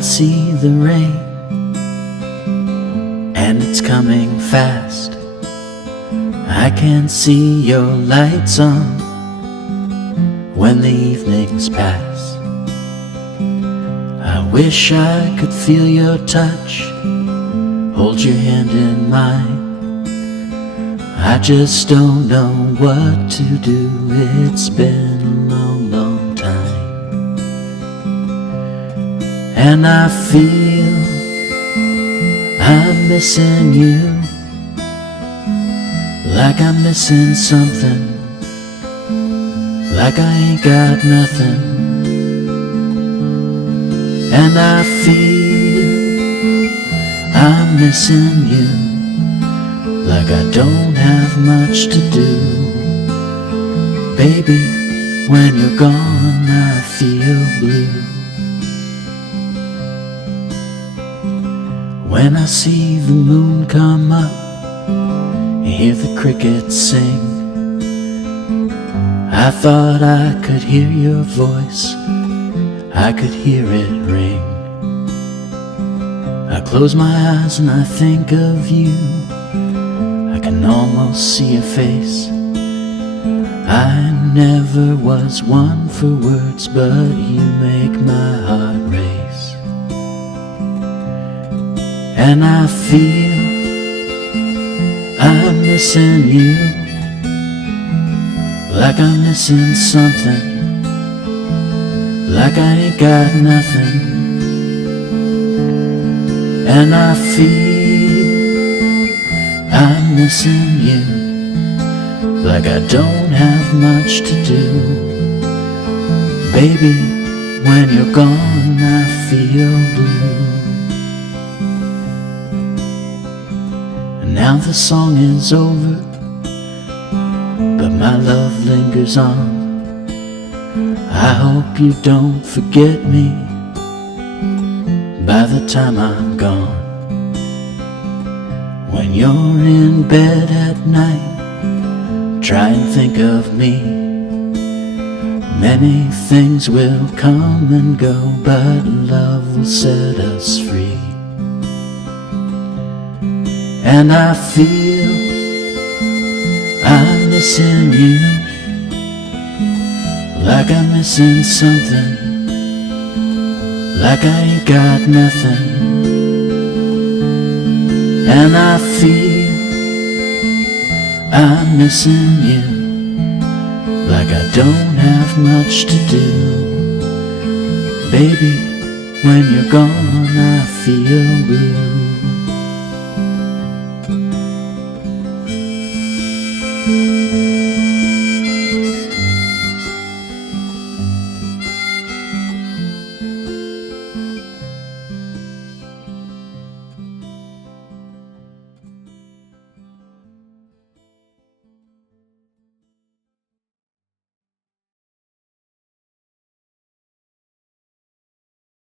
can see the rain, and it's coming fast. I can see your lights on when the evenings pass. I wish I could feel your touch, hold your hand in mine. I just don't know what to do. It's been a long, long time, and I feel I'm missing you, like I'm missing something, like I ain't got nothing. And I feel I'm missing you, like I don't have much to do. Baby, when you're gone I feel blue. When I see the moon come up, hear the crickets sing, I thought I could hear your voice, I could hear it ring. I close my eyes and I think of you, I can almost see your face. I never was one for words, but you make my heart race. And I feel I'm missing you, like I'm missing something, like I ain't got nothing. And I feel I'm missing you, like I don't have much to do. Baby, when you're gone I feel blue. And now the song is over, but my love lingers on. I hope you don't forget me by the time I'm gone. When you're in bed at night, try and think of me. Many things will come and go, but love will set us free. And I feel I'm missing you, like I'm missing something, like I ain't got nothing. And I feel I'm missing you, like I don't have much to do. Baby, when you're gone I feel blue.